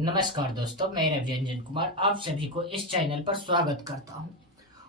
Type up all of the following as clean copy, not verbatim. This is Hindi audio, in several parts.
नमस्कार दोस्तों, मैं रविरंजन कुमार आप सभी को इस चैनल पर स्वागत करता हूं।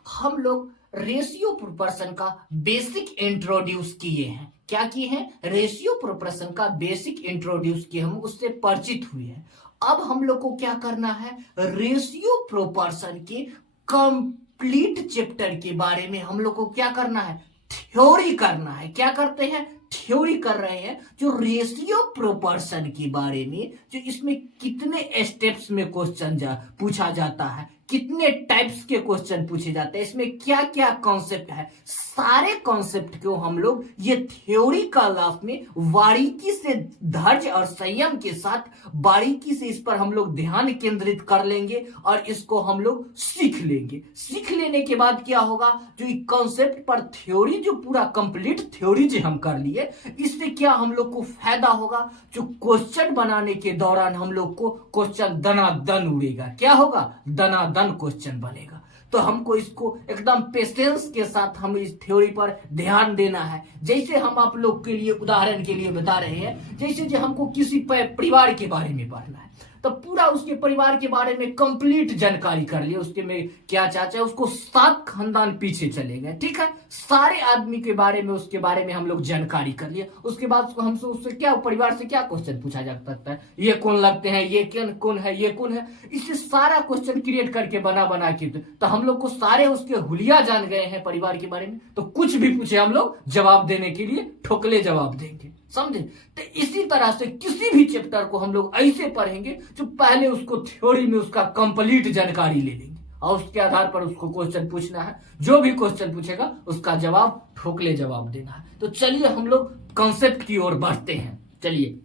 हम लोग रेशियो प्रोपोर्शन का बेसिक इंट्रोड्यूस किए हैं। क्या किए हैं? रेशियो प्रोपोर्शन का बेसिक इंट्रोड्यूस किए, हम उससे परिचित हुए हैं। अब हम लोग को क्या करना है? रेशियो प्रोपोर्शन के कंप्लीट चैप्टर के बारे में हम लोग को क्या करना है? थ्योरी करना है। क्या करते हैं? थ्योरी कर रहे हैं जो रेशियो प्रोपोर्शन के बारे में, जो इसमें कितने स्टेप्स में क्वेश्चन पूछा जाता है, कितने टाइप्स के क्वेश्चन पूछे जाते हैं, इसमें क्या क्या कॉन्सेप्ट है, सारे कॉन्सेप्ट को हम लोग ये थ्योरी का लाभ में बारीकी से, धैर्य और संयम के साथ बारीकी से इस पर हम लोग ध्यान केंद्रित कर लेंगे और इसको हम लोग सीख लेंगे। सीख लेने के बाद क्या होगा? जो कॉन्सेप्ट पर थ्योरी, जो पूरा कंप्लीट थ्योरी जो हम कर लिए, इससे क्या हम लोग को फायदा होगा? जो क्वेश्चन बनाने के दौरान हम लोग को क्वेश्चन दनादन उड़ेगा। क्या होगा? दनादन क्वेश्चन बनेगा। तो हमको इसको एकदम पेशेंस के साथ हम इस थ्योरी पर ध्यान देना है। जैसे हम आप लोग के लिए उदाहरण के लिए बता रहे हैं, जैसे जो हमको किसी परिवार के बारे में पढ़ना है तो पूरा उसके परिवार के बारे में कंप्लीट जानकारी कर लिए। उसके में क्या चाचा है, उसको 7 खानदान पीछे चले गए, ठीक है, सारे आदमी के बारे में, उसके बारे में हम लोग जानकारी कर लिए। उसके बाद उसको हमसे उससे क्या, परिवार से क्या क्वेश्चन पूछा जा सकता है? ये कौन लगते हैं, ये कौन है, ये कौन है, इससे सारा क्वेश्चन क्रिएट करके बना के तो हम लोग को सारे उसके हुलिया जान गए हैं परिवार के बारे में। तो कुछ भी पूछे हम लोग जवाब देने के लिए ठोकले जवाब देंगे, समझे? तो इसी तरह से किसी भी चैप्टर को हम लोग ऐसे पढ़ेंगे जो पहले उसको थ्योरी में उसका कंप्लीट जानकारी ले लेंगे और उसके आधार पर उसको क्वेश्चन पूछना है। जो भी क्वेश्चन पूछेगा उसका जवाब ठोकले जवाब देना है। तो चलिए हम लोग कॉन्सेप्ट की ओर बढ़ते हैं। चलिए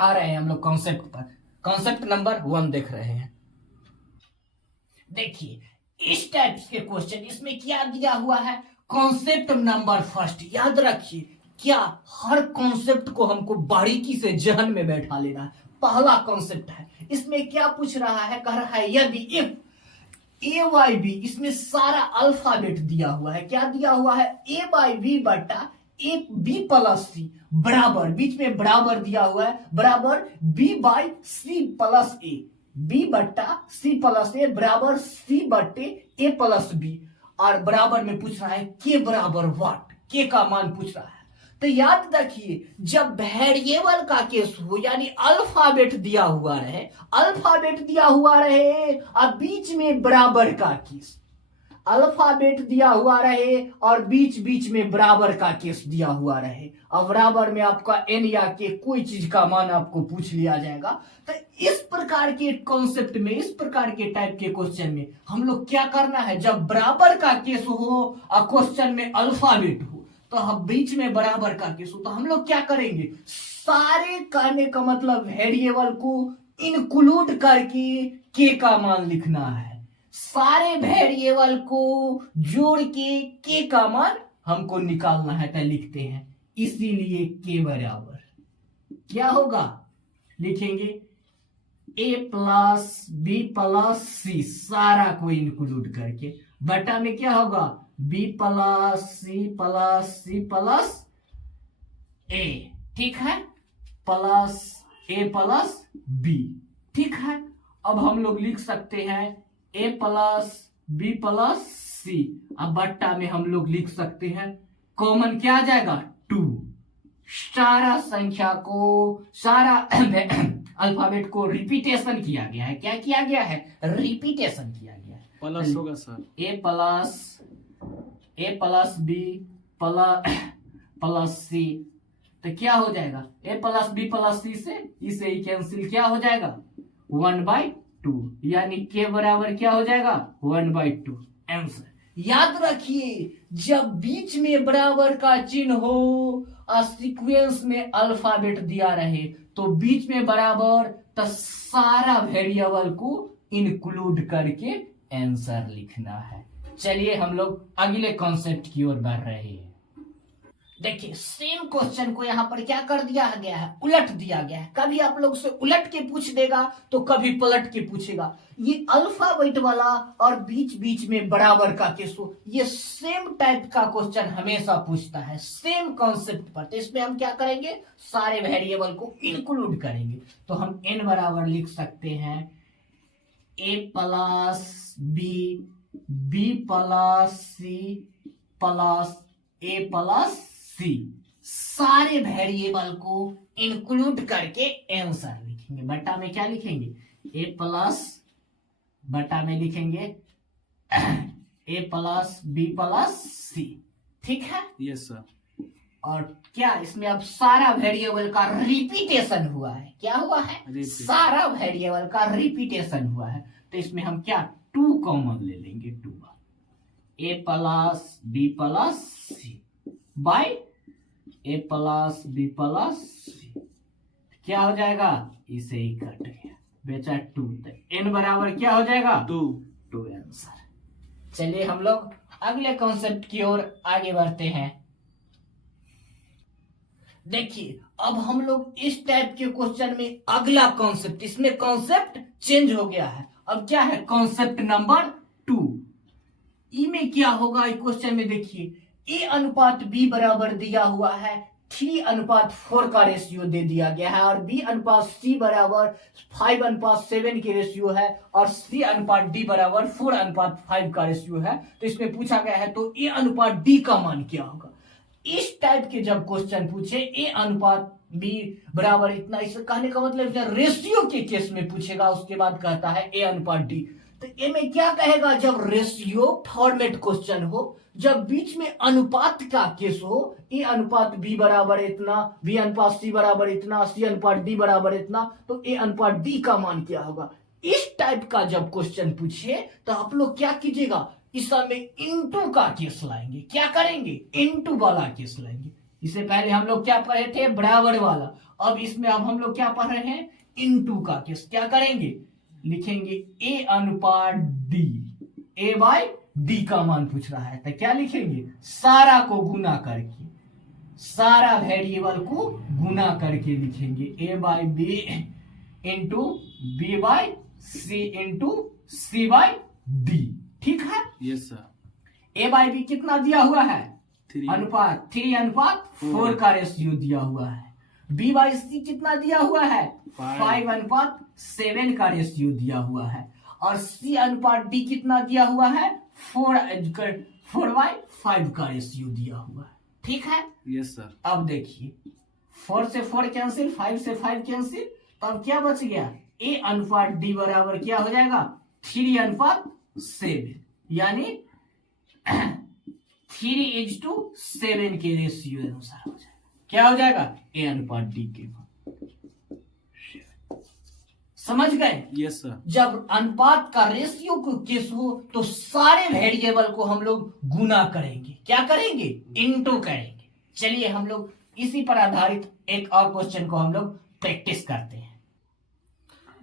आ रहे हैं हम लोग कॉन्सेप्ट पर। कॉन्सेप्ट नंबर 1 देख रहे हैं। देखिए इस टाइप्स के क्वेश्चन, इसमें क्या दिया हुआ है? Concept number first. याद रखिए, क्या हर कॉन्सेप्ट को हमको बारीकी से जहन में बैठा लेना है। पहला कॉन्सेप्ट है, इसमें क्या पूछ रहा है? कह रहा है यदि इफ ए बाई बी, इसमें सारा अल्फाबेट दिया हुआ है। क्या दिया हुआ है? ए बाई बी बटा ए बी प्लस सी बराबर, बीच में बराबर दिया हुआ है, बराबर B by C plus A, B बट्टा सी प्लस ए बराबर सी बट्टे ए प्लस बी, और बराबर में पूछ रहा है के बराबर व्हाट, के का मान पूछ रहा है। तो याद रखिए, जब वेरिएबल का केस हो, यानी अल्फाबेट दिया हुआ रहे, अल्फाबेट दिया हुआ रहे और बीच में बराबर का केस, अल्फाबेट दिया हुआ रहे और बीच बीच में बराबर का केस दिया हुआ रहे, और बराबर में आपका एन या के कोई चीज का मान आपको पूछ लिया जाएगा। तो इस प्रकार के कॉन्सेप्ट में, इस प्रकार के टाइप के क्वेश्चन में हम लोग क्या करना है? जब बराबर का केस हो और क्वेश्चन में अल्फाबेट हो, तो हम बीच में बराबर का केस हो, तो हम लोग क्या करेंगे? सारे कहने का मतलब वेरिएबल को इंक्लूड करके के का मान लिखना है। सारे वेरिएबल को जोड़ के का मान हमको निकालना है, तो लिखते हैं। इसीलिए के बराबर क्या होगा? लिखेंगे ए प्लस बी प्लस सी, सारा को इंक्लूड करके, बटा में क्या होगा? बी प्लस सी प्लस ए, ठीक है, प्लस ए प्लस बी, ठीक है। अब हम लोग लिख सकते हैं ए प्लस बी प्लस सी, अब बट्टा में हम लोग लिख सकते हैं, कॉमन क्या आ जाएगा? 2। सारा संख्या को, सारा अल्फाबेट को रिपीटेशन किया गया है। क्या किया गया है? रिपीटेशन किया गया है। प्लस होगा सर, ए प्लस बी प्लस सी, तो क्या हो जाएगा? ए प्लस बी प्लस सी से इसे ही कैंसिल क्या हो जाएगा? 1/2, यानी के बराबर क्या हो जाएगा? 1/2 आंसर। याद रखिए, जब बीच में बराबर का चिन्ह हो और सीक्वेंस में अल्फाबेट दिया रहे, तो बीच में बराबर, तो सारा वेरिएबल को इंक्लूड करके आंसर लिखना है। चलिए हम लोग अगले कॉन्सेप्ट की ओर बढ़ रहे हैं। देखिए सेम क्वेश्चन को यहाँ पर क्या कर दिया गया है, उलट दिया गया है। कभी आप लोग से उलट के पूछ देगा तो कभी पलट के पूछेगा। ये अल्फाबेट वाला और बीच बीच में बराबर का केस हो, ये सेम टाइप का क्वेश्चन हमेशा पूछता है सेम कॉन्सेप्ट पर। तो इसमें हम क्या करेंगे, सारे वेरिएबल को इंक्लूड करेंगे। तो हम n बराबर लिख सकते हैं a plus B plus C plus a plus C, सारे वेरिएबल को इंक्लूड करके आंसर लिखेंगे। बटा में क्या लिखेंगे, a प्लस, बटा में लिखेंगे a प्लस बी प्लस सी। ठीक है, यस सर। और क्या इसमें अब सारा वेरिएबल का रिपीटेशन हुआ है, क्या हुआ है, सारा वेरिएबल का रिपीटेशन हुआ है। तो इसमें हम क्या 2 कॉमन ले लेंगे, 2 a plus B plus C by a plus B plus C, क्या हो जाएगा, इसे ही कट गया, बेचा 2। तो n बराबर क्या हो जाएगा, 2 आंसर। चलिए हम लोग अगले कॉन्सेप्ट की ओर आगे बढ़ते हैं। देखिए अब हम लोग इस टाइप के क्वेश्चन में अगला कॉन्सेप्ट, इसमें कॉन्सेप्ट चेंज हो गया है। अब क्या है, कॉन्सेप्ट नंबर 2। ई में क्या होगा, इस क्वेश्चन में देखिए ए अनुपात बी बराबर दिया हुआ है 3:4 का रेशियो दे दिया गया है, और बी अनुपात सी बराबर 5:7 के रेशियो है, और सी अनुपात डी बराबर 4:5 का रेशियो है। तो इसमें पूछा गया है तो ए अनुपात डी का मान क्या होगा। इस टाइप के जब क्वेश्चन पूछे ए अनुपात बी बराबर इतना, इससे कहने का मतलब रेशियो के केस में पूछेगा, उसके बाद कहता है ए अनुपात डी। तो ए में क्या कहेगा, जब रेशियो फॉर्मेट क्वेश्चन हो, जब बीच में अनुपात का केस हो, ए अनुपात बी बराबर इतना, बी अनुपात सी बराबर इतना, सी अनुपात डी बराबर इतना, तो ए अनुपात डी का मान क्या होगा। इस टाइप का जब क्वेश्चन पूछे तो आप लोग क्या कीजिएगा, इस समय इनटू का केस लाएंगे। क्या करेंगे, इनटू वाला केस लाएंगे। इससे पहले हम लोग क्या पढ़े थे, बराबर वाला। अब इसमें अब हम लोग क्या पढ़ रहे हैं, इनटू का केस। क्या करेंगे, लिखेंगे ए अनुपात डी, ए बाय डी का मान पूछ रहा है, तो क्या लिखेंगे, सारा को गुना करके, सारा वेरिएबल को गुना करके लिखेंगे A by B into B by C into C by D. ठीक है, yes sir. A by B कितना दिया हुआ है, अनुपात 3:4 का रेशियो दिया हुआ है। बी बाई सी कितना दिया हुआ है, 5:7 का रेशियो दिया हुआ है। और सी अनुपात डी कितना दिया हुआ है, 4/5 का रेशियो दिया हुआ है। ठीक है, यस सर। अब देखिए 4 से 4 कैंसिल, 5 से 5 कैंसिल, तो अब क्या बच गया, ए अनुपात डी बराबर क्या हो जाएगा, 3:7, यानी 3:7 के रेशियो अनुसार हो जाएगा। क्या हो जाएगा, ए अनुपात डी के मान। समझ गए, यस सर। जब अनुपात का रेशियो को केस हो तो सारे वेरिएबल को हम लोग गुना करेंगे। क्या करेंगे, इनटू करेंगे। चलिए हम लोग इसी पर आधारित एक और क्वेश्चन को हम लोग प्रैक्टिस करते हैं।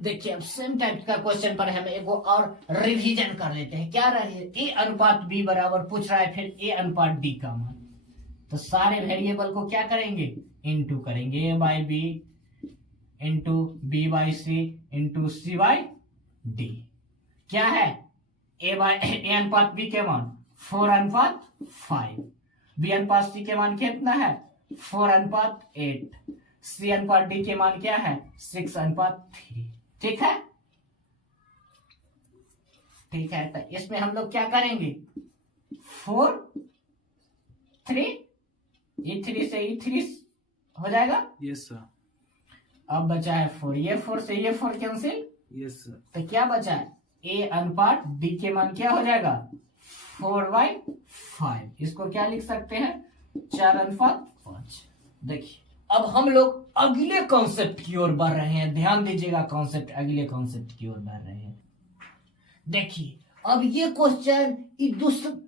देखिए अब सेम टाइप का क्वेश्चन पर हम एक और रिवीजन कर लेते हैं। क्या रहे, ए अनुपात बी बराबर पूछ रहा है, फिर ए अनुपात डी का मान। तो सारे वेरिएबल को क्या करेंगे, इनटू करेंगे, A by B into B by C into C by D. क्या है, ए अनुपात बी के मान 4:5, बी अनुपात सी के मान कितना है 4:8, सी अनुपात डी के मान क्या है 6:3। ठीक है, ठीक है। तो इसमें हम लोग क्या करेंगे, 4 3, ये 3 से ये 3 हो जाएगा। Yes sir. अब बचा है 4, ये 4 से ये 4 कैंसिल। Yes sir. तो क्या बचा है, ए अनुपात डी के मान क्या हो जाएगा 4/5। इसको क्या लिख सकते हैं, 4:5। देखिए अब हम लोग अगले कॉन्सेप्ट की ओर बढ़ रहे हैं। ध्यान दीजिएगा, कॉन्सेप्ट अगले कॉन्सेप्ट की ओर बढ़ रहे हैं। देखिए अब ये क्वेश्चन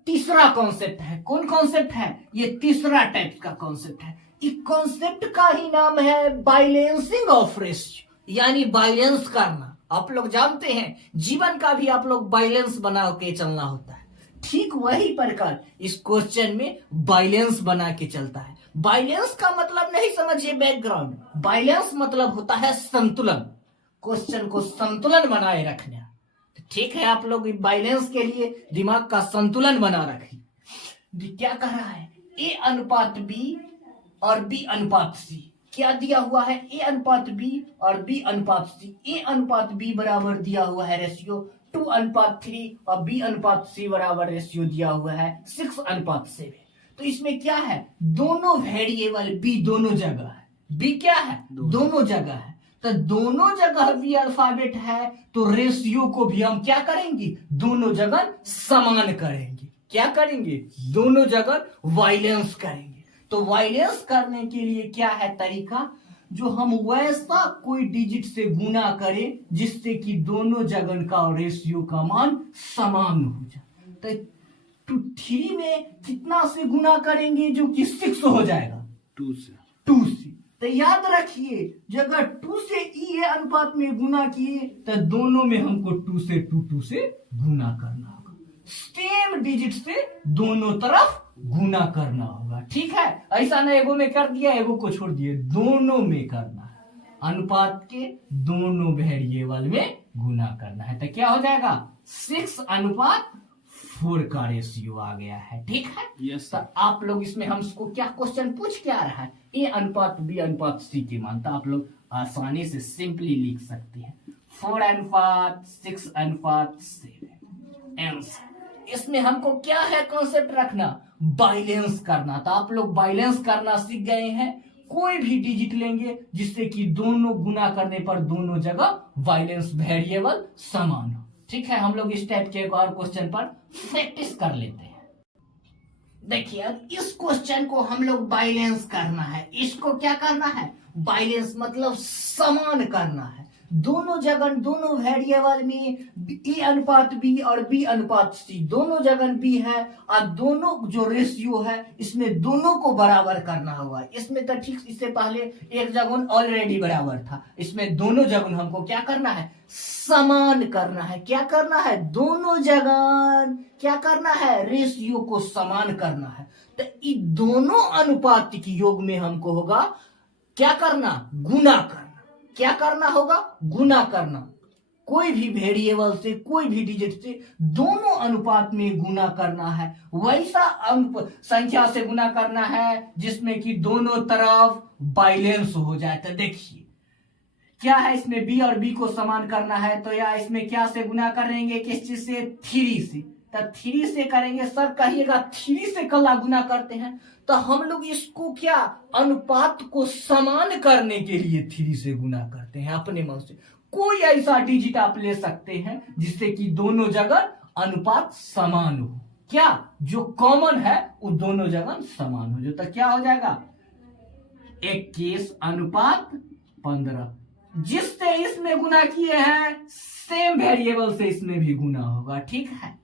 तीसरा कॉन्सेप्ट है। कौन कॉन्सेप्ट है, ये तीसरा टाइप का कॉन्सेप्ट है। इस कॉन्सेप्ट का ही नाम है बैलेंसिंग ऑफ रेशियो, यानी बैलेंस करना। आप लोग जानते हैं जीवन का भी आप लोग बैलेंस बना के चलना होता है। ठीक वही प्रकार इस क्वेश्चन में बैलेंस बना के चलता है। बैलेंस का मतलब नहीं समझिए बैकग्राउंड, बैलेंस मतलब होता है संतुलन, क्वेश्चन को संतुलन बनाए रखना। तो ठीक है, आप लोग बैलेंस के लिए दिमाग का संतुलन बना रखिए। क्या कह रहा है, ए अनुपात बी और बी अनुपात सी। क्या दिया हुआ है, ए अनुपात बी और बी अनुपात सी। ए अनुपात बी बराबर दिया हुआ है रेशियो 2:3 और बी अनुपात सी बराबर रेशियो दिया हुआ है 6:7। तो इसमें क्या है, दोनों वेरिएबल बी दोनों जगह है। बी क्या है, दोनों जगह है। तो दोनों जगह बी अल्फाबेट है, तो रेशियो को भी हम क्या करेंगे, दोनों जगह समान करेंगे। क्या करेंगे, दोनों जगह वाइलेंस करेंगे। तो वाइलेंस करने के लिए क्या है तरीका, जो हम वैसा कोई डिजिट से गुना करें जिससे कि दोनों जगह का रेशियो का मान समान हो जाए। तो 3 में कितना से गुना करेंगे, जो कि 6 हो जाएगा, 2 से। 2 से। तो याद रखिए, जो अगर 2 से ई अनुपात में गुना किए तो दोनों में हमको 2 से गुना करना होगा। सेम डिजिट से दोनों तरफ गुना करना होगा। ठीक है, ऐसा ना एगो में कर दिया एगो को छोड़ दिए, दोनों में करना है। अनुपात के दोनों वेरिएबल में गुना करना है। तो क्या हो जाएगा, 6:4 का रेशियो आ गया है। ठीक है, यस तो आप लोग इसमें हमको क्या क्वेश्चन पूछ क्या रहा है, ए अनुपात बी अनुपात सी की मानता आप लोग आसानी से सिंपली लिख सकते हैं 4:6:7 आंसर। इसमें हमको क्या है कॉन्सेप्ट रखना, बैलेंस करना। तो आप लोग बैलेंस करना सीख गए हैं। कोई भी डिजिट लेंगे जिससे कि दोनों गुना करने पर दोनों जगह बैलेंस वेरिएबल समान हो। ठीक है, हम लोग इस टाइप के एक और क्वेश्चन पर प्रैक्टिस कर लेते हैं। देखिए, इस क्वेश्चन को हम लोग बैलेंस करना है। इसको क्या करना है, बैलेंस मतलब समान करना है। दोनों जगह दोनों वेरिएबल में ए अनुपात बी और बी अनुपात सी दोनों जगह बी है, और दोनों जो रेशियो है इसमें दोनों को बराबर करना होगा। इसमें तो ठीक इससे पहले एक जगह ऑलरेडी बराबर था, इसमें दोनों जगह हमको क्या करना है, समान करना है। क्या करना है, दोनों जगह क्या करना है, रेशियो को समान करना है। तो इन दोनों अनुपात के योग में हमको होगा क्या करना, गुना करना। क्या करना होगा, गुना करना। कोई भी वेरिएबल से कोई भी डिजिट से दोनों अनुपात में गुना करना है। वैसा संख्या से गुना करना है जिसमें कि दोनों तरफ बैलेंस हो जाए। तो देखिए क्या है, इसमें बी और बी को समान करना है, तो या इसमें क्या से गुना करेंगे, किस चीज से, 3 से। तो 3 से करेंगे, सर कहिएगा 3 से कल्ला गुना करते हैं। तो हम लोग इसको क्या, अनुपात को समान करने के लिए 3 से गुना करते हैं अपने मन से। कोई ऐसा डिजिट आप ले सकते हैं जिससे कि दोनों जगह अनुपात समान हो। क्या, जो कॉमन है वो दोनों जगह समान हो जाए। तो क्या हो जाएगा, 21:15। जिससे इसमें गुना किए हैं सेम वेरिएबल से इसमें भी गुना होगा। ठीक है,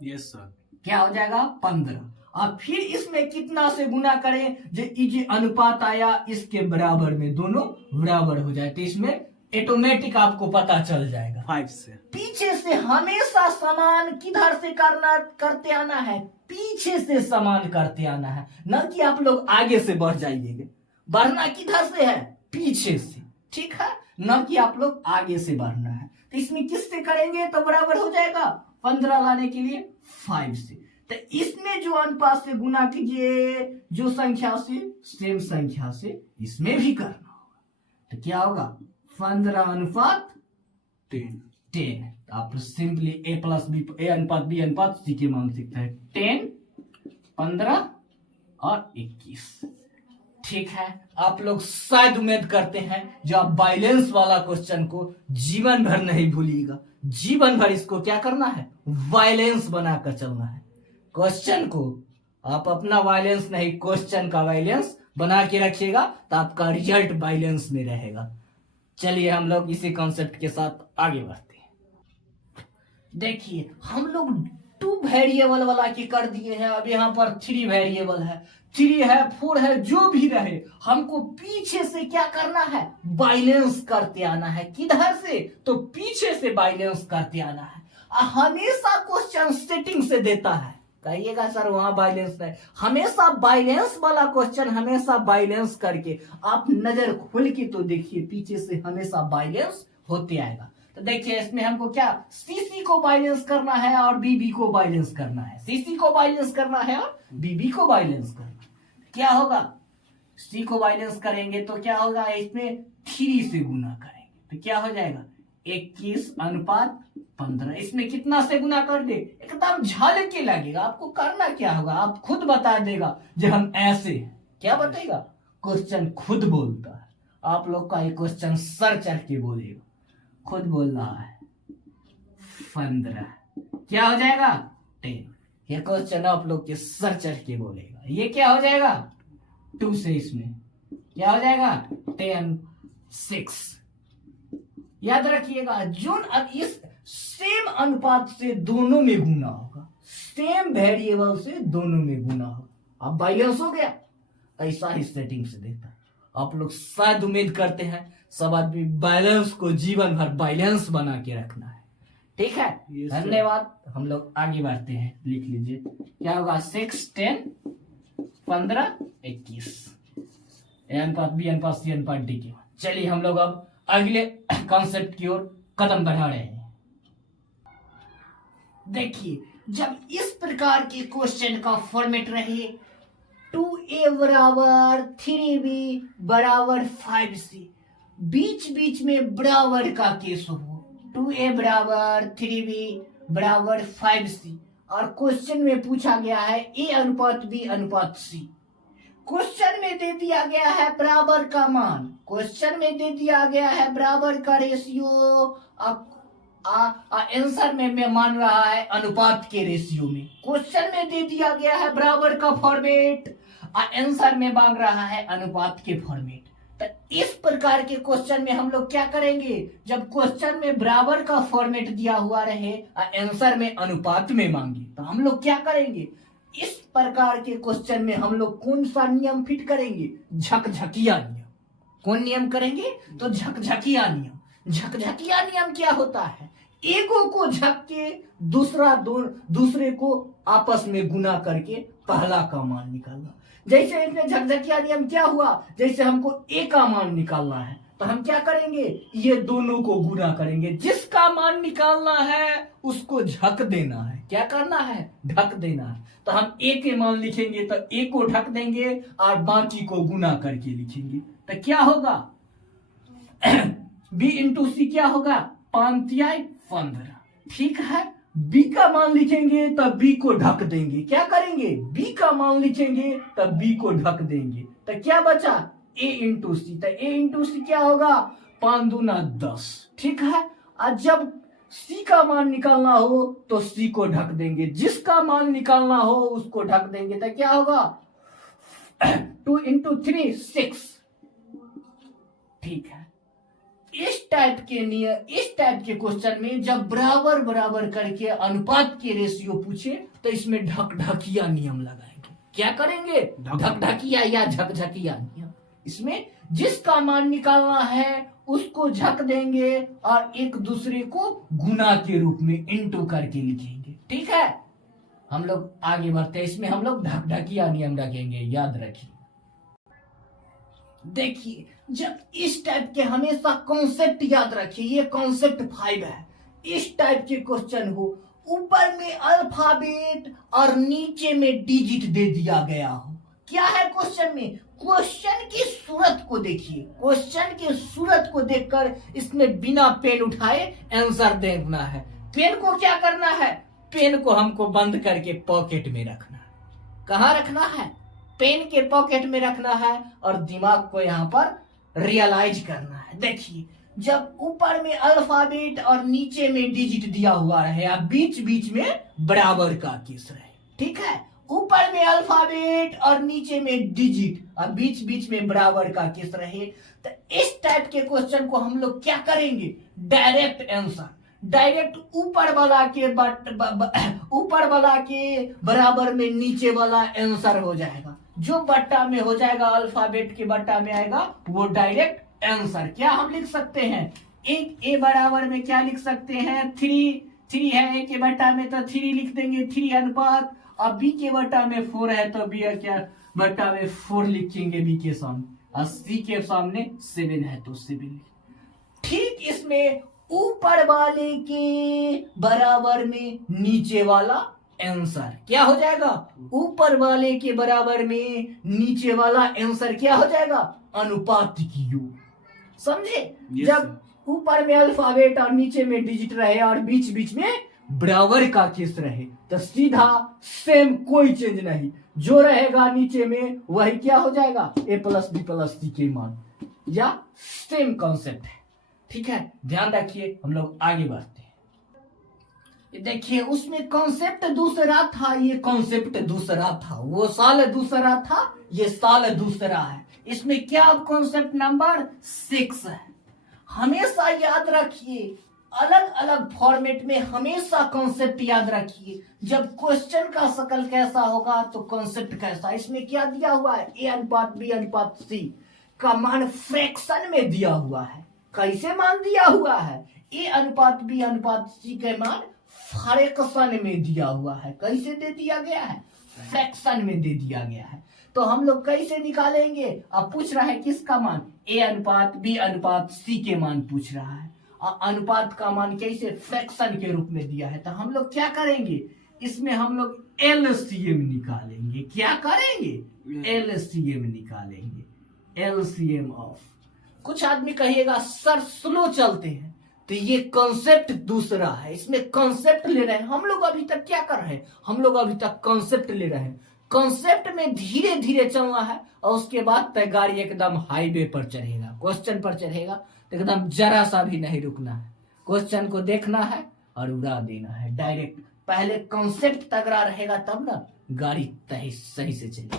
यस सर। क्या हो जाएगा, 15। और फिर इसमें कितना से गुना करें, जो अनुपात आया इसके बराबर में दोनों बराबर हो जाए। तो इसमें ऑटोमेटिक आपको पता चल जाएगा। 5 से। पीछे से हमेशा समान किधर से करते आना है, पीछे से समान करते आना है, न कि आप लोग आगे से बढ़ जाइएगा। बढ़ना किधर से है, पीछे से। ठीक है, न कि आप लोग आगे से बढ़ना है। तो इसमें किससे करेंगे तो बराबर हो जाएगा, 15 लाने के लिए 5 से। तो इसमें जो अनुपात से गुना कीजिए जो संख्या से, सेम संख्या से इसमें भी करना होगा। तो क्या होगा, 15:10। तो आप सिंपली ए प्लस बी, ए अनुपात बी अनुपात सी के मान सकते हैं 10, 15 और 21। ठीक है, आप लोग शायद उम्मीद करते हैं जो आप बैलेंस वाला क्वेश्चन को जीवन भर नहीं भूलिएगा। जीवन भर इसको क्या करना है, वायलेंस बनाकर चलना है। क्वेश्चन को आप अपना वायलेंस नहीं, क्वेश्चन का वायलेंस बना के रखिएगा तो आपका रिजल्ट वायलेंस में रहेगा। चलिए हम लोग इसी कॉन्सेप्ट के साथ आगे बढ़ते हैं। देखिए हम लोग 2 वेरिएबल वाला की कर दिए हैं, अब यहाँ पर 3 वेरिएबल है, 3 है 4 है, जो भी रहे हमको पीछे से क्या करना है, बैलेंस करते आना है। किधर से, तो पीछे से बैलेंस करते आना है। हमेशा क्वेश्चन सेटिंग से देता है। कहिएगा सर वहां बैलेंस है, हमेशा बैलेंस वाला क्वेश्चन, हमेशा बैलेंस करके आप नजर खोल के तो देखिए, पीछे से हमेशा बैलेंस होते आएगा। तो देखिए इसमें हमको क्या सीसी को बैलेंस करना है और बीबी को बैलेंस करना है, सीसी को बैलेंस करना है और बीबी को बैलेंस करना है। क्या होगा, सी को बैलेंस करेंगे तो क्या होगा, इसमें 3 से गुना करेंगे तो क्या हो जाएगा 21:15। इसमें कितना से गुना कर दे, एकदम झलक के लगेगा। आपको करना क्या होगा, आप खुद बता देगा जब हम ऐसे, क्या बताएगा, क्वेश्चन खुद बोलता है। आप लोग का ये क्वेश्चन सर चढ़ के बोलेगा, खुद बोल रहा है 15, क्या हो जाएगा 10। ये क्वेश्चन आप लोग के सर चढ़ के बोलेगा, ये क्या हो जाएगा 2 से, इसमें क्या हो जाएगा 10, 6। याद रखिएगा जो इस सेम अनुपात से दोनों में गुना होगा, सेम वेरिएबल से दोनों में गुना होगा। अब बैलेंस हो गया, ऐसा ही सेटिंग से देता है। आप लोग शायद उम्मीद करते हैं सब आदमी बैलेंस को जीवन भर बैलेंस बना के रखना है, ठीक है। धन्यवाद। हम लोग आगे बढ़ते हैं, लिख लीजिए क्या होगा 6, 10, 15, 21, अनुपात बी अनुपात सी अनुपात डी के। चलिए हम लोग अब अगले कॉन्सेप्ट की ओर कदम बढ़ा रहे हैं। देखिए जब इस प्रकार के क्वेश्चन का फॉर्मेट रहे 2a बराबर 3b बराबर 5c, बीच बीच में बराबर का केस हो, 2a बराबर 3b बराबर 5c, और क्वेश्चन में पूछा गया है a अनुपात b अनुपात c। क्वेश्चन में दे दिया गया है बराबर का मान, क्वेश्चन में दे दिया गया है बराबर का रेशियो, आंसर में मैं मान रहा है अनुपात के रेशियो में। क्वेश्चन में दे दिया गया है बराबर का फॉर्मेट, आंसर में मांग रहा है अनुपात के फॉर्मेट। तो इस प्रकार के क्वेश्चन में हम लोग क्या करेंगे, जब क्वेश्चन में बराबर का फॉर्मेट दिया हुआ रहे, आंसर में अनुपात में मांगे, तो हम लोग क्या करेंगे, इस प्रकार के क्वेश्चन में हम लोग कौन सा नियम फिट करेंगे, झकझकिया नियम। कौन नियम करेंगे, तो झकझकिया नियम। झकझकिया नियम क्या होता है, एगो को झक के दूसरे को आपस में गुना करके पहला का मान निकालना। जैसे इसमें झकझकिया नियम क्या हुआ, जैसे हमको ए का मान निकालना है तो हम क्या करेंगे, ये दोनों को गुना करेंगे, जिसका मान निकालना है उसको झक देना है। क्या करना है, ढक देना है। तो हम ए के मान लिखेंगे तो ए को ढक देंगे और बाकी को गुना करके लिखेंगे, तो क्या होगा b इंटू सी क्या होगा 5×15, ठीक है। b का मान लिखेंगे तब b को ढक देंगे, क्या करेंगे, b का मान लिखेंगे तब b को ढक देंगे, तो क्या बचा a इंटू सी। तो a इंटू सी क्या होगा 5 दूना 10, ठीक है। और जब c का मान निकालना हो तो c को ढक देंगे, जिसका मान निकालना हो उसको ढक देंगे, तो क्या होगा 2 इंटू 3 6, ठीक है। इस टाइप के क्वेश्चन में जब बराबर बराबर करके अनुपात के रेशियो पूछे तो इसमें ढकढकिया नियम लगाएंगे। क्या करेंगे, ढकढकिया या झकझकिया नियम। इसमें जिसका मान निकालना है उसको झक देंगे और एक दूसरे को गुना के रूप में इंटू करके लिखेंगे, ठीक है। हम लोग आगे बढ़ते हैं, इसमें हम लोग ढकढकिया नियम रखेंगे, याद रखिए। देखिए जब इस टाइप के, हमेशा कॉन्सेप्ट याद रखिए, ये कॉन्सेप्ट 5 है। इस टाइप के क्वेश्चन हो, ऊपर में अल्फाबेट और नीचे में डिजिट दे दिया गया हो, क्या है क्वेश्चन में, क्वेश्चन की सूरत को देखिए, क्वेश्चन की सूरत को देखकर इसमें बिना पेन उठाए आंसर देना है। पेन को क्या करना है, पेन को हमको बंद करके पॉकेट में रखना है। कहाँ रखना है, पेन के पॉकेट में रखना है और दिमाग को यहाँ पर रियलाइज करना है। देखिए जब ऊपर में अल्फाबेट और नीचे में डिजिट दिया हुआ रहे और बीच बीच में बराबर का केस रहे, ठीक है। ऊपर में अल्फाबेट और नीचे में डिजिट और बीच बीच में बराबर का केस रहे, तो इस टाइप के क्वेश्चन को हम लोग क्या करेंगे, डायरेक्ट आंसर, डायरेक्ट ऊपर वाला के बराबर में नीचे वाला आंसर हो जाएगा। जो बट्टा में हो जाएगा, अल्फाबेट के बट्टा में आएगा, वो डायरेक्ट आंसर। क्या हम लिख सकते हैं, एक ए बराबर में क्या लिख सकते हैं 3 3 है, a के बट्टा में तो 3 लिख देंगे, 3 अनुपात। अब b के बट्टा में 4 है तो b क्या बट्टा में 4 लिखेंगे b के सामने, और c के सामने 7 है तो 7। ठीक इसमें ऊपर वाले के बराबर में नीचे वाला आंसर क्या हो जाएगा, ऊपर वाले के बराबर में नीचे वाला आंसर क्या हो जाएगा, अनुपातिक योग। समझे? Yes, जब ऊपर में अल्फाबेट और नीचे में डिजिट रहे और बीच बीच में बराबर का केस रहे तो सीधा सेम, कोई चेंज नहीं, जो रहेगा नीचे में वही क्या हो जाएगा, a प्लस बी प्लस सी के मान, या सेम कॉन्सेप्ट है। ठीक है, ध्यान रखिए, हम लोग आगे बढ़ते हैं। देखिए उसमें कॉन्सेप्ट दूसरा था, ये कॉन्सेप्ट दूसरा था, वो साल दूसरा था, ये साल दूसरा है। इसमें क्या कॉन्सेप्ट नंबर 6 है। हमेशा याद रखिए, अलग अलग फॉर्मेट में हमेशा कॉन्सेप्ट याद रखिए। जब क्वेश्चन का शकल कैसा होगा तो कॉन्सेप्ट कैसा। इसमें क्या दिया हुआ है, ए अनुपात बी अनुपात सी का मान फ्रैक्शन में दिया हुआ है। कैसे मान दिया हुआ है, ए अनुपात बी अनुपात सी के मान फ्रैक्शन में दिया हुआ है। कैसे दे दिया गया है, फ्रैक्शन में दे दिया गया है। तो हम लोग कैसे निकालेंगे, अब पूछ रहा है किसका मान, ए अनुपात बी अनुपात सी के मान पूछ रहा है, और अनुपात का मान कैसे, फ्रैक्शन के रूप में दिया है। तो हम लोग क्या करेंगे, इसमें हम लोग एलसीएम निकालेंगे। क्या करेंगे, एलसीएम निकालेंगे, एलसीएम ऑफ। कुछ आदमी कहिएगा सर स्लो चलते हैं, तो ये कॉन्सेप्ट दूसरा है, इसमें कॉन्सेप्ट ले रहे हैं। हम लोग अभी तक क्या कर रहे हैं, हम लोग अभी तक कॉन्सेप्ट ले रहे हैं। कॉन्सेप्ट में धीरे धीरे चलना है, और उसके बाद तय गाड़ी एकदम हाईवे पर चढ़ेगा, क्वेश्चन पर चढ़ेगा तो एकदम जरा सा भी नहीं रुकना है, क्वेश्चन को देखना है और उड़ा देना है डायरेक्ट। पहले कॉन्सेप्ट तगड़ा रहेगा तब ना गाड़ी सही से चलेगी।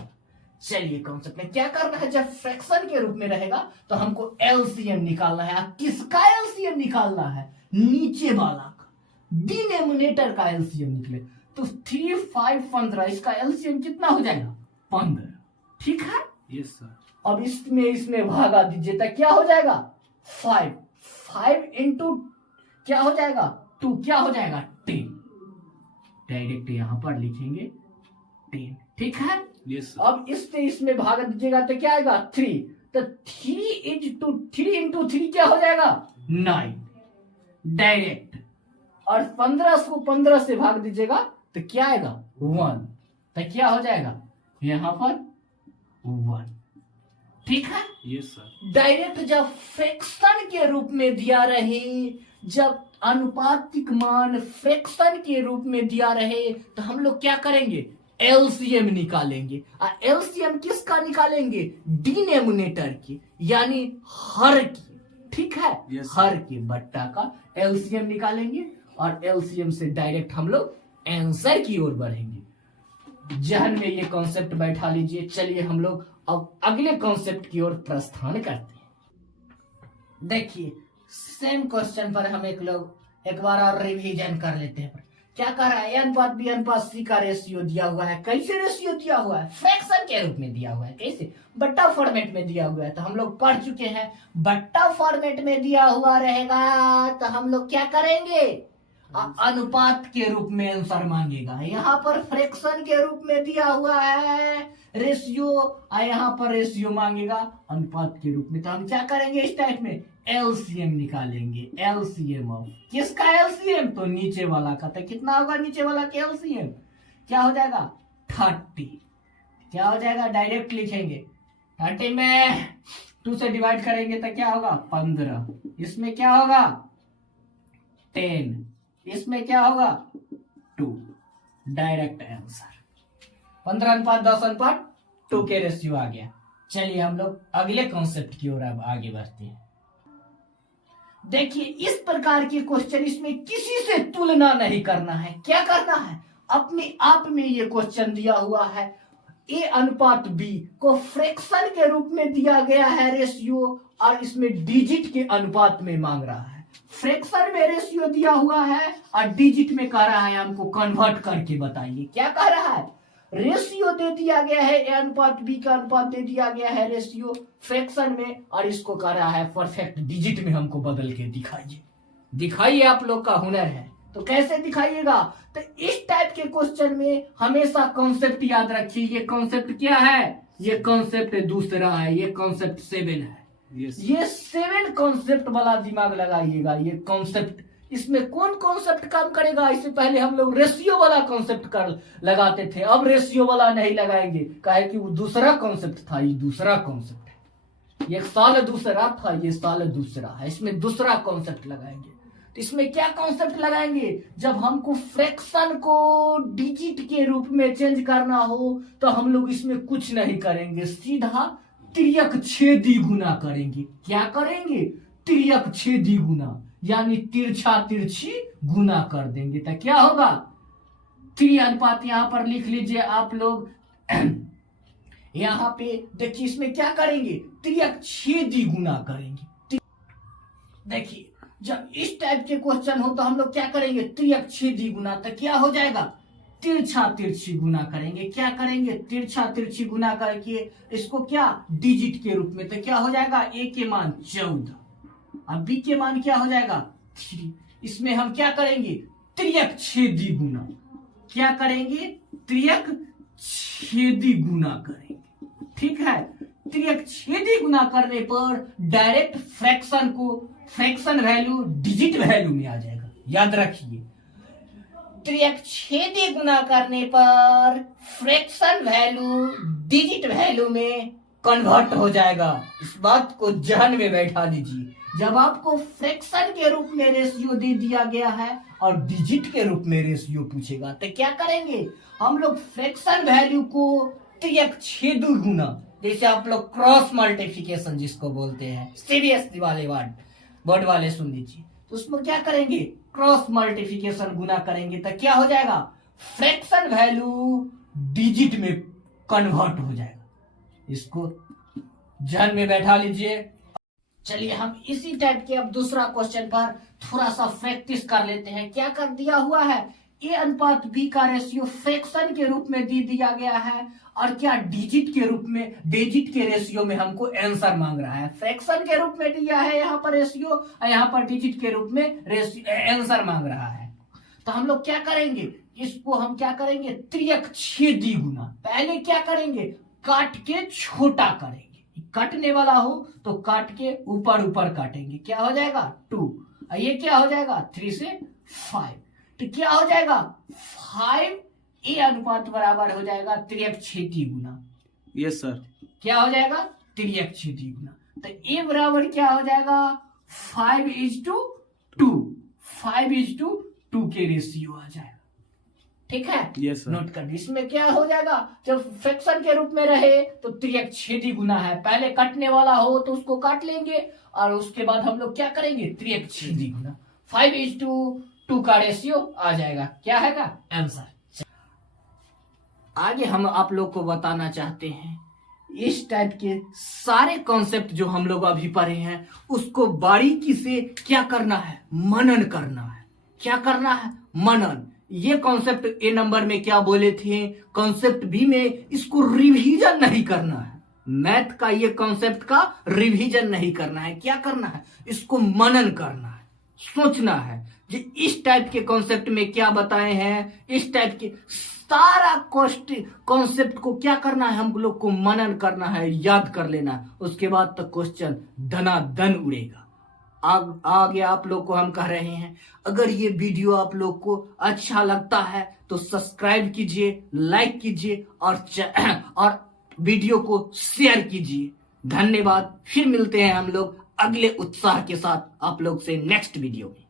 चलिए कॉन्सेप्ट में क्या करना है, जब फ्रैक्शन के रूप में रहेगा तो हमको एलसीएम निकालना है। किसका एलसीएम निकालना है, नीचे वाला का, डिनोमिनेटर का एलसीएम निकले तो 3 5 15, इसका एलसीएम कितना हो जाएगा, 15। ठीक है, यस सर। अब इसमें भागा दीजिए तो क्या हो जाएगा, 5 इंटू क्या हो जाएगा, 2 क्या हो जाएगा, 10। डायरेक्ट यहां पर लिखेंगे 10। ठीक है, यस सर। अब इसमें भाग दीजिएगा तो क्या आएगा, 3। तो 3 इंटू 3 क्या हो जाएगा, 9 डायरेक्ट। और 15 से भाग दीजिएगा तो क्या आएगा, 1। तो क्या हो जाएगा यहां पर 1। ठीक है, यस सर। डायरेक्ट जब फ्रैक्शन के रूप में दिया रहे, जब अनुपातिक मान फ्रैक्शन के रूप में दिया रहे तो हम लोग क्या करेंगे, एलसीएम निकालेंगे। और एलसीएम किसका निकालेंगे, डिनोमिनेटर की, यानी हर की। ठीक है, Yes, हर के बट्टा का एलसीएम निकालेंगे, और एलसीएम से डायरेक्ट हम लोग आंसर की ओर बढ़ेंगे। जहन में ये कॉन्सेप्ट बैठा लीजिए। चलिए हम लोग अब अगले कॉन्सेप्ट की ओर प्रस्थान करते हैं। देखिए सेम क्वेश्चन पर हम एक बार और रिवीजन कर लेते हैं। क्या कर रहा है, ए अनुपात बी अनुपात सी का रेशियो दिया हुआ है। कैसे रेशियो दिया हुआ है, फ्रैक्शन के रूप में दिया हुआ है। कैसे, बट्टा फॉर्मेट में दिया हुआ है। तो हम लोग पढ़ चुके हैं, बट्टा फॉर्मेट में दिया हुआ रहेगा तो हम लोग क्या करेंगे, अनुपात के रूप में आंसर मांगेगा। यहाँ पर फ्रैक्शन के रूप में दिया हुआ है रेशियो, और यहाँ पर रेशियो मांगेगा अनुपात के रूप में। तो हम क्या करेंगे, इस टाइप में एलसीएम निकालेंगे। एलसीएम ऑफ किसका, एलसीएम तो नीचे वाला का। तो कितना होगा नीचे वाला का एलसीएम, क्या हो जाएगा 30। क्या हो जाएगा, डायरेक्ट लिखेंगे 30 में 2 से डिवाइड करेंगे तो क्या होगा 15। इसमें क्या होगा 10, इसमें क्या होगा 2। डायरेक्ट आंसर 15 अनुपात 10 अनुपात 2 के रेशियो आ गया। चलिए हम लोग अगले कॉन्सेप्ट की ओर अब आगे बढ़ते हैं। देखिए इस प्रकार के क्वेश्चन, इसमें किसी से तुलना नहीं करना है। क्या करना है, अपने आप में ये क्वेश्चन दिया हुआ है, ए अनुपात बी को फ्रैक्शन के रूप में दिया गया है रेशियो, और इसमें डिजिट के अनुपात में मांग रहा है। फ्रैक्शन में रेशियो दिया हुआ है और डिजिट में कह रहा है हमको कन्वर्ट करके बताइए। क्या कह रहा है, रेशियो दे दिया गया है, ए अनुपात बी का अनुपात दे दिया गया है रेशियो फ्रैक्शन में, और इसको कह रहा है परफेक्ट डिजिट में हमको बदल के दिखाइए। दिखाइए, आप लोग का हुनर है। तो कैसे दिखाइएगा? तो इस टाइप के क्वेश्चन में हमेशा कॉन्सेप्ट याद रखिए। ये कॉन्सेप्ट क्या है? ये कॉन्सेप्ट दूसरा है, ये कॉन्सेप्ट 7 है। ये 7 कॉन्सेप्ट वाला दिमाग लगाइएगा। ये कॉन्सेप्ट, इसमें कौन कॉन्सेप्ट काम करेगा? इससे पहले हम लोग रेशियो वाला कॉन्सेप्ट कर लगाते थे, अब रेशियो वाला नहीं लगाएंगे, काहे कि वो दूसरा कॉन्सेप्ट था, ये दूसरा कॉन्सेप्ट है। ये साल दूसरा था, ये साल दूसरा है, इसमें दूसरा कॉन्सेप्ट लगाएंगे। तो इसमें क्या कॉन्सेप्ट लगाएंगे? जब हमको फ्रैक्शन को डिजिट के रूप में चेंज करना हो तो हम लोग इसमें कुछ नहीं करेंगे, सीधा तिर्यक छेदी गुना करेंगे। क्या करेंगे? तिर्यक छेदी गुना, यानी तिरछा तिरछी गुना कर देंगे। तो क्या होगा? 3 अनुपात यहां पर लिख लीजिए आप लोग। यहां पे देखिए, इसमें क्या करेंगे? तिर्यक छेदी गुना करेंगे। देखिए, जब इस टाइप के क्वेश्चन हो तो हम लोग क्या करेंगे? तिर्यक छेदी गुना। तो क्या हो जाएगा? तिरछा तिरछी गुना करेंगे। क्या करेंगे? तिरछा तिरछी गुना करके इसको क्या डिजिट के रूप में, तो क्या हो जाएगा? a के मान 14, अब b के मान क्या हो जाएगा? 3। इसमें हम क्या करेंगे? तिर्यक छेदी गुना। क्या करेंगे? तिर्यक छेदी गुना करेंगे। ठीक है, तिर्यक छेदी गुना करने पर डायरेक्ट फ्रैक्शन को, फ्रैक्शन वैल्यू डिजिट वैल्यू में आ जाएगा। याद रखिए, तिर्यक छेदी गुना करने पर फ्रैक्शन वैल्यू डिजिट वैल्यू में कन्वर्ट हो जाएगा। इस बात को ध्यान में बैठा लीजिए। जब आपको फ्रैक्शन के रूप में रेशियो दे दिया गया है और डिजिट के रूप में रेशियो पूछेगा तो क्या करेंगे? हम लोग फ्रैक्शन वैल्यू को तिर्यक छेदी गुना, जैसे आप लोग क्रॉस मल्टीप्लिकेशन जिसको बोलते हैं, सीबीएसई वाले बोर्ड वाले सुन लीजिए, तो उसमें क्या करेंगे? क्रॉस मल्टीप्लिकेशन गुना करेंगे। तो क्या हो जाएगा? फ्रैक्शन वैल्यू डिजिट में कन्वर्ट हो जाएगा। इसको ध्यान में बैठा लीजिए। चलिए हम इसी टाइप के अब दूसरा क्वेश्चन पर थोड़ा सा प्रैक्टिस कर लेते हैं। क्या कर दिया हुआ है? a अनुपात b का रेशियो फ्रैक्शन के रूप में दे दिया गया है और क्या डिजिट के रूप में, डिजिट के रेशियो में हमको आंसर मांग रहा है। फ्रैक्शन के रूप में दिया है यहाँ पर रेशियो और यहाँ पर डिजिट के रूप में आंसर मांग रहा है। तो हम लोग क्या करेंगे? इसको हम क्या करेंगे? तिर्यक छेदी गुना। पहले क्या करेंगे? काट के छोटा करेंगे। काटने वाला हो तो काट के ऊपर ऊपर काटेंगे। क्या हो जाएगा? 2। ये क्या हो जाएगा? 3 से 5। तो क्या हो जाएगा? 5 a अनुपात बराबर हो जाएगा तिर्यक छेदी गुना। Yes sir. क्या हो जाएगा? तिर्यक छेदी गुना। तो a बराबर क्या हो जाएगा? 5:2। 5:2 के रेशियो आ जाएगा। ठीक है, यस सर। नोट कर। इसमें क्या हो जाएगा? जब फ्रैक्शन के रूप में रहे तो तिर्यक छेदी गुना है, पहले कटने वाला हो तो उसको काट लेंगे और उसके बाद हम लोग क्या करेंगे? तिर्यक छेदी गुना। 5:2 का रेशियो आ जाएगा। क्या है आंसर। आगे हम आप लोग को बताना चाहते हैं, इस टाइप के सारे कॉन्सेप्ट जो हम लोग अभी पढ़े हैं उसको बारीकी से क्या करना है? मनन करना है। क्या करना है? मनन। ये कॉन्सेप्ट ए नंबर में क्या बोले थे? कॉन्सेप्ट बी में इसको रिवीजन नहीं करना है। मैथ का ये कॉन्सेप्ट का रिवीजन नहीं करना है। क्या करना है? इसको मनन करना है, सोचना है कि इस टाइप के कॉन्सेप्ट में क्या बताए हैं। इस टाइप के सारा कॉन्सेप्ट को क्या करना है? हम लोग को मनन करना है, याद कर लेना है। उसके बाद तक क्वेश्चन धनाधन उड़ेगा। आगे आप लोग को हम कह रहे हैं, अगर ये वीडियो आप लोग को अच्छा लगता है तो सब्सक्राइब कीजिए, लाइक कीजिए और वीडियो को शेयर कीजिए। धन्यवाद। फिर मिलते हैं हम लोग अगले उत्साह के साथ आप लोग से नेक्स्ट वीडियो में।